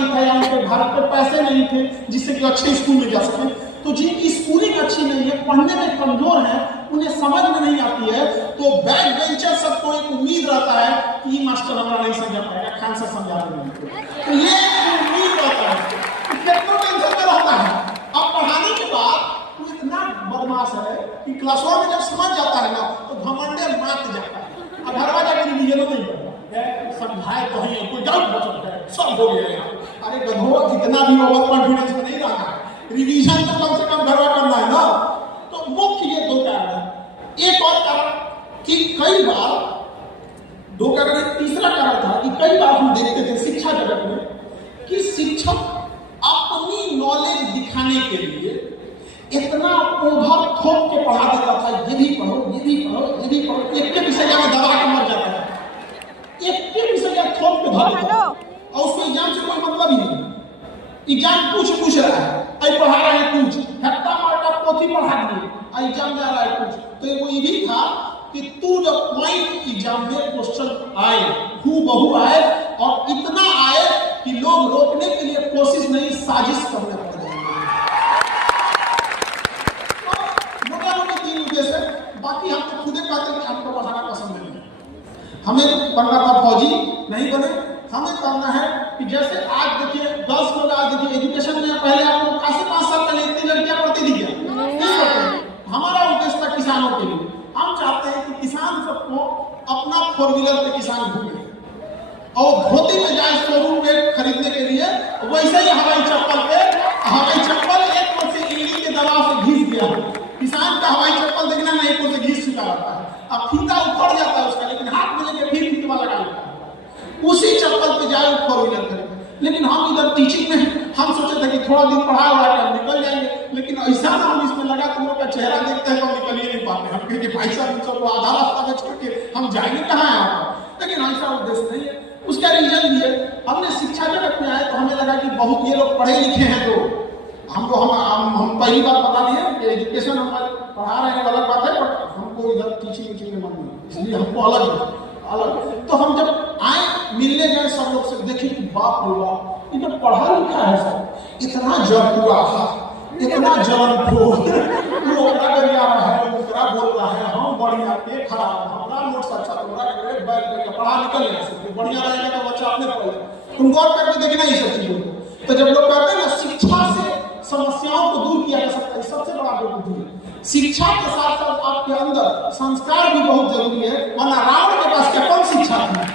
नहीं था या उनके घर पे पैसे नहीं थे जिससे कि अच्छे स्कूल में जा सके, तो जिनकी स्कूलिंग अच्छी नहीं है, पढ़ने में कमजोर है, उन्हें समझ में नहीं आती है, तो बैक बेंचर सबको एक उम्मीद रहता है कि मास्टर हमारा नहीं समझा पाएगा, खान से समझा देंगे, तो ये उम्मीद रहता है, कितना टेंशन में रहता है। अब पढ़ाने के बाद वो इतना बदमाश है कि क्लास वन में जब समझ जाता है ना तो घमंडे मात जाता है। अब घर वाला जाकर रिवीजन नहीं करता, समझाए तो ही कोई डाउट बचता है, सब हो गया। अरे गधो, इतना भी ओवर कॉन्फिडेंस में नहीं रहना है, रिवीजन तो कम से कम घर करना है ना। तो मुख्य ये दो कारण है। एक और कारण कि कई बार, दो कारण, तीसरा कारण था कि कई बार हम देखते थे शिक्षा जगत में कि शिक्षक अपनी नॉलेज दिखाने के लिए इतना ओवर थोप के पढ़ा देता था, ये भी पढ़ो, ये भी पढ़ो, ये भी पढ़ो, एक के विषय में दबा के मर जाता था, एक के विषय थोप के धर देता और उसको एग्जाम से कोई मतलब ही नहीं। एग्जाम पूछ रहा है, आई पढ़ा रहा है कुछ, हट्टा मारता पोथी पढ़ा दिए, एग्जाम जा रहा है कुछ, तो वो ये भी था कि तू जब पॉइंट एग्जाम में क्वेश्चन आए, हूबहू आए और इतना आए कि लोग रोकने के लिए कोशिश नहीं, साजिश करने पड़ जाएंगे। मोटा मोटी तीन उद्देश्य है, बाकी हम तो खुदे कहते हैं कि हमको पढ़ाना पसंद नहीं है, हमें बनना था फौजी नहीं बने, हमें करना है कि जैसे आज देखिए 10 लोग, आज देखिए एजुकेशन में पहले आप लोग आज से 5 साल पहले इतनी लड़कियां पढ़ती थी क्या? हमारा उद्देश्य था किसानों के लिए, हम चाहते हैं कि किसान सबको अपना 4 व्हीलर पे किसान घूमे और धोती में जाए शोरूम में खरीदने के लिए, वैसे ही हवाई चप्पल एक ओर से ईंट के दबाव से घिस गया। किसान का हवाई चप्पल देखना ना एक ओर से घिस चुका रहता है, अब फीता उखड़ जाता है उसका, लेकिन हाथ में लेके फिर फीता लगा लेता है, उसी चप्पल पे जाए 4 व्हीलर खरीदे। लेकिन हम इधर टीचिंग में हम सोचे थे कि थोड़ा दिन पढ़ा हुआ है हम निकल जाएंगे, लेकिन ऐसा ना हम इसमें लगा, तुम लोग का चेहरा देखते हैं तो निकल ही नहीं पाते, हम कहेंगे भाई साहब इन सबको आधा रास्ता में छोड़ के हम जाएंगे कहाँ है, लेकिन ऐसा उद्देश्य नहीं है। उसका रीजन भी है, हमने शिक्षा जगत में आए तो हमें लगा कि बहुत ये लोग पढ़े लिखे हैं, तो हम पहली बार बता दिए कि एजुकेशन हम पढ़ा रहे हैं अलग बात है, बट हमको इधर टीचिंग में मन नहीं, इसलिए हमको अलग। तो हम जब आए मिलने गए सब लोग से, देखे कि बाप रे बाप, इधर पढ़ा लिखा है सब, इतना जब हुआ था, इतना जवान वो गरिया रहा है, दूसरा बोल रहा है, हम बढ़िया के खराब, हमारा नोट्स अच्छा, तुम्हारा बैठ करके पढ़ा निकल नहीं, बढ़िया रहेगा तो बच्चा अपने पढ़ेगा। तुम गौर करके देखना ये सब चीजों को। तो जब लोग कहते हैं ना शिक्षा से समस्याओं को दूर किया जा सकता है, सबसे बड़ा बेवकूफी है। शिक्षा के साथ साथ आपके अंदर संस्कार भी बहुत जरूरी है, वरना रावण के पास क्या कौन शिक्षा थी?